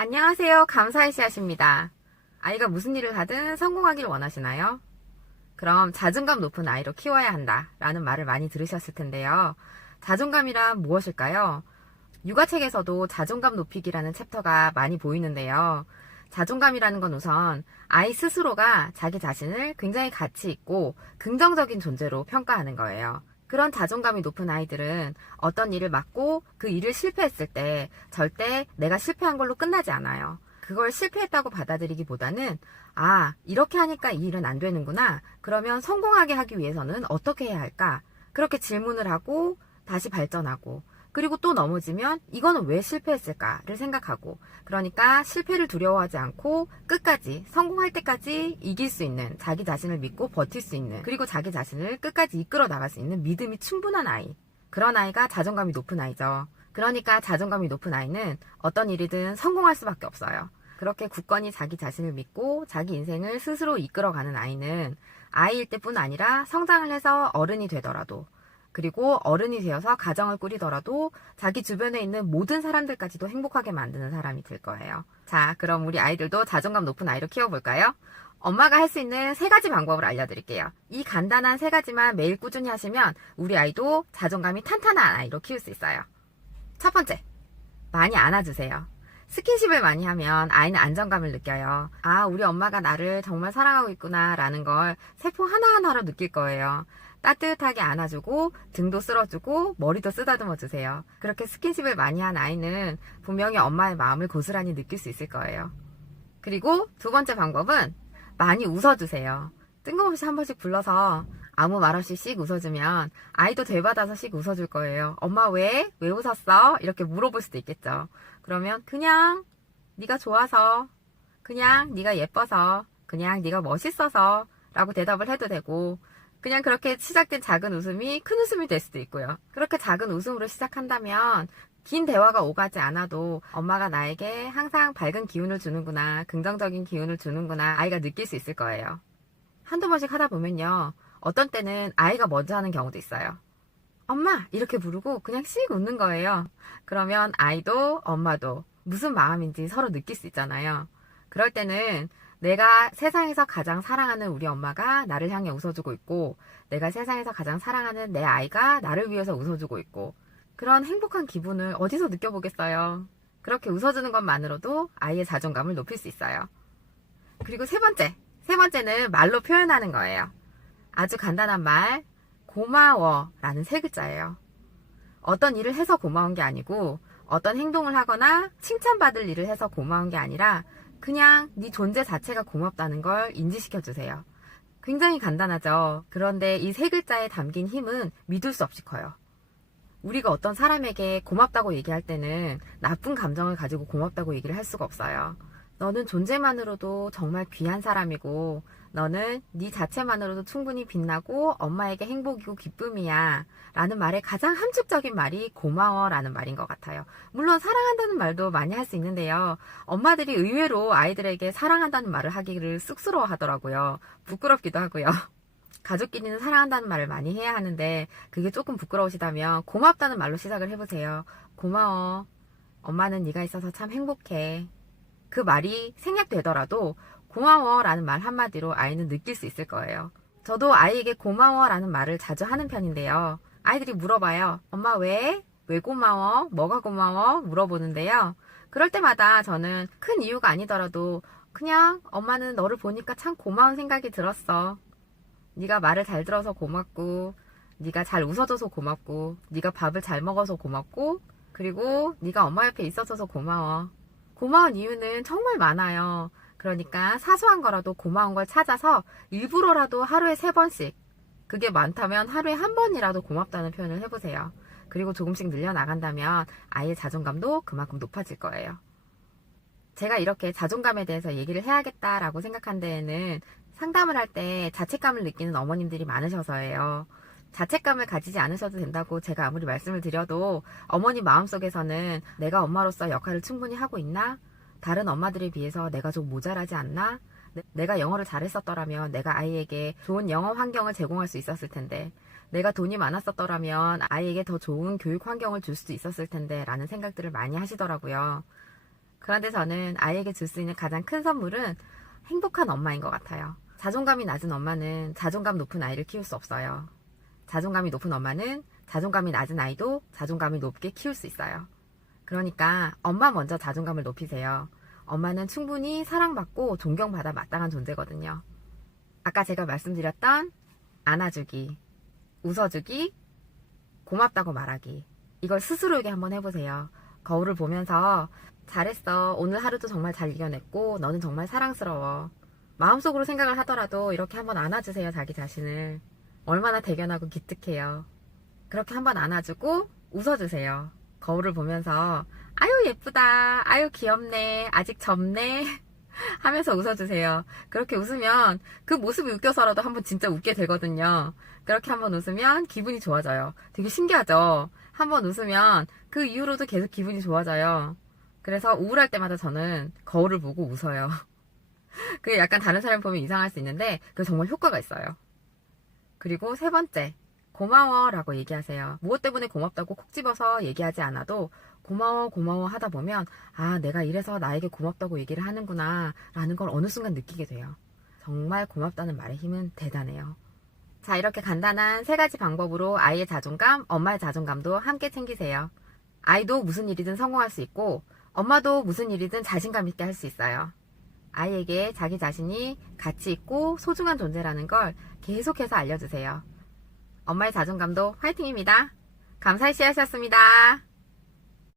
안녕하세요. 감사의 씨앗입니다. 아이가 무슨 일을 하든 성공하길 원하시나요? 그럼 자존감 높은 아이로 키워야 한다 라는 말을 많이 들으셨을 텐데요. 자존감이란 무엇일까요? 육아책에서도 자존감 높이기라는 챕터가 많이 보이는데요. 자존감이라는 건 우선 아이 스스로가 자기 자신을 굉장히 가치 있고 긍정적인 존재로 평가하는 거예요. 그런 자존감이 높은 아이들은 어떤 일을 맡고 그 일을 실패했을 때 절대 내가 실패한 걸로 끝나지 않아요. 그걸 실패했다고 받아들이기보다는 이렇게 하니까 이 일은 안 되는구나. 그러면 성공하게 하기 위해서는 어떻게 해야 할까? 그렇게 질문을 하고 다시 발전하고 그리고 또 넘어지면 이거는 왜 실패했을까를 생각하고 그러니까 실패를 두려워하지 않고 끝까지 성공할 때까지 이길 수 있는 자기 자신을 믿고 버틸 수 있는 그리고 자기 자신을 끝까지 이끌어 나갈 수 있는 믿음이 충분한 아이. 그런 아이가 자존감이 높은 아이죠. 그러니까 자존감이 높은 아이는 어떤 일이든 성공할 수밖에 없어요. 그렇게 굳건히 자기 자신을 믿고 자기 인생을 스스로 이끌어가는 아이는 아이일 때뿐 아니라 성장을 해서 어른이 되더라도 그리고 어른이 되어서 가정을 꾸리더라도 자기 주변에 있는 모든 사람들까지도 행복하게 만드는 사람이 될 거예요. 자, 그럼 우리 아이들도 자존감 높은 아이로 키워볼까요? 엄마가 할 수 있는 3가지 방법을 알려드릴게요. 이 간단한 3가지만 매일 꾸준히 하시면 우리 아이도 자존감이 탄탄한 아이로 키울 수 있어요. 첫 번째, 많이 안아주세요. 스킨십을 많이 하면 아이는 안정감을 느껴요. 우리 엄마가 나를 정말 사랑하고 있구나 라는 걸 세포 하나하나로 느낄 거예요. 따뜻하게 안아주고 등도 쓸어주고 머리도 쓰다듬어 주세요. 그렇게 스킨십을 많이 한 아이는 분명히 엄마의 마음을 고스란히 느낄 수 있을 거예요. 그리고 2번째 방법은 많이 웃어주세요. 뜬금없이 한 번씩 불러서 아무 말 없이 씩 웃어주면 아이도 되받아서 씩 웃어줄 거예요. 엄마 왜? 왜 웃었어? 이렇게 물어볼 수도 있겠죠. 그러면 그냥 네가 좋아서, 그냥 네가 예뻐서, 그냥 네가 멋있어서 라고 대답을 해도 되고 그냥 그렇게 시작된 작은 웃음이 큰 웃음이 될 수도 있고요. 그렇게 작은 웃음으로 시작한다면 긴 대화가 오가지 않아도 엄마가 나에게 항상 밝은 기운을 주는구나, 긍정적인 기운을 주는구나 아이가 느낄 수 있을 거예요. 한두 번씩 하다 보면요. 어떤 때는 아이가 먼저 하는 경우도 있어요. 엄마! 이렇게 부르고 그냥 씩 웃는 거예요. 그러면 아이도 엄마도 무슨 마음인지 서로 느낄 수 있잖아요. 그럴 때는 내가 세상에서 가장 사랑하는 우리 엄마가 나를 향해 웃어주고 있고 내가 세상에서 가장 사랑하는 내 아이가 나를 위해서 웃어주고 있고 그런 행복한 기분을 어디서 느껴보겠어요. 그렇게 웃어주는 것만으로도 아이의 자존감을 높일 수 있어요. 그리고 세 번째는 말로 표현하는 거예요. 아주 간단한 말, 고마워 라는 3글자예요. 어떤 일을 해서 고마운 게 아니고 어떤 행동을 하거나 칭찬받을 일을 해서 고마운 게 아니라 그냥 네 존재 자체가 고맙다는 걸 인지시켜 주세요. 굉장히 간단하죠. 그런데 이 3글자에 담긴 힘은 믿을 수 없이 커요. 우리가 어떤 사람에게 고맙다고 얘기할 때는 나쁜 감정을 가지고 고맙다고 얘기를 할 수가 없어요. 너는 존재만으로도 정말 귀한 사람이고 너는 네 자체만으로도 충분히 빛나고 엄마에게 행복이고 기쁨이야 라는 말의 가장 함축적인 말이 고마워 라는 말인 것 같아요. 물론 사랑한다는 말도 많이 할 수 있는데요. 엄마들이 의외로 아이들에게 사랑한다는 말을 하기를 쑥스러워 하더라고요. 부끄럽기도 하고요. 가족끼리는 사랑한다는 말을 많이 해야 하는데 그게 조금 부끄러우시다면 고맙다는 말로 시작을 해보세요. 고마워. 엄마는 네가 있어서 참 행복해. 그 말이 생략되더라도 고마워 라는 말 한마디로 아이는 느낄 수 있을 거예요. 저도 아이에게 고마워 라는 말을 자주 하는 편인데요. 아이들이 물어봐요. 엄마 왜? 왜 고마워? 뭐가 고마워? 물어보는데요. 그럴 때마다 저는 큰 이유가 아니더라도 그냥 엄마는 너를 보니까 참 고마운 생각이 들었어. 네가 말을 잘 들어서 고맙고 네가 잘 웃어줘서 고맙고 네가 밥을 잘 먹어서 고맙고 그리고 네가 엄마 옆에 있어줘서 고마워. 고마운 이유는 정말 많아요. 그러니까 사소한 거라도 고마운 걸 찾아서 일부러라도 하루에 3번씩 그게 많다면 하루에 1번이라도 고맙다는 표현을 해보세요. 그리고 조금씩 늘려나간다면 아이의 자존감도 그만큼 높아질 거예요. 제가 이렇게 자존감에 대해서 얘기를 해야겠다라고 생각한 데에는 상담을 할 때 자책감을 느끼는 어머님들이 많으셔서예요. 자책감을 가지지 않으셔도 된다고 제가 아무리 말씀을 드려도 어머니 마음속에서는 내가 엄마로서 역할을 충분히 하고 있나? 다른 엄마들에 비해서 내가 좀 모자라지 않나? 내가 영어를 잘했었더라면 내가 아이에게 좋은 영어 환경을 제공할 수 있었을 텐데 내가 돈이 많았었더라면 아이에게 더 좋은 교육 환경을 줄 수도 있었을 텐데 라는 생각들을 많이 하시더라고요. 그런데 저는 아이에게 줄 수 있는 가장 큰 선물은 행복한 엄마인 것 같아요. 자존감이 낮은 엄마는 자존감 높은 아이를 키울 수 없어요. 자존감이 높은 엄마는 자존감이 낮은 아이도 자존감이 높게 키울 수 있어요. 그러니까 엄마 먼저 자존감을 높이세요. 엄마는 충분히 사랑받고 존경받아 마땅한 존재거든요. 아까 제가 말씀드렸던 안아주기, 웃어주기, 고맙다고 말하기. 이걸 스스로에게 한번 해보세요. 거울을 보면서 잘했어. 오늘 하루도 정말 잘 이겨냈고 너는 정말 사랑스러워. 마음속으로 생각을 하더라도 이렇게 한번 안아주세요. 자기 자신을. 얼마나 대견하고 기특해요. 그렇게 한번 안아주고 웃어주세요. 거울을 보면서 아유 예쁘다. 아유 귀엽네. 아직 젊네. 하면서 웃어주세요. 그렇게 웃으면 그 모습이 웃겨서라도 한번 진짜 웃게 되거든요. 그렇게 한번 웃으면 기분이 좋아져요. 되게 신기하죠? 한번 웃으면 그 이후로도 계속 기분이 좋아져요. 그래서 우울할 때마다 저는 거울을 보고 웃어요. 그게 약간 다른 사람 보면 이상할 수 있는데 그게 정말 효과가 있어요. 그리고 세 번째, 고마워 라고 얘기하세요. 무엇 때문에 고맙다고 콕 집어서 얘기하지 않아도 고마워 고마워 하다 보면 아 내가 이래서 나에게 고맙다고 얘기를 하는구나 라는 걸 어느 순간 느끼게 돼요. 정말 고맙다는 말의 힘은 대단해요. 자, 이렇게 간단한 세 가지 방법으로 아이의 자존감, 엄마의 자존감도 함께 챙기세요. 아이도 무슨 일이든 성공할 수 있고 엄마도 무슨 일이든 자신감 있게 할 수 있어요. 아이에게 자기 자신이 가치 있고 소중한 존재라는 걸 계속해서 알려주세요. 엄마의 자존감도 화이팅입니다. 감사의 씨앗이었습니다.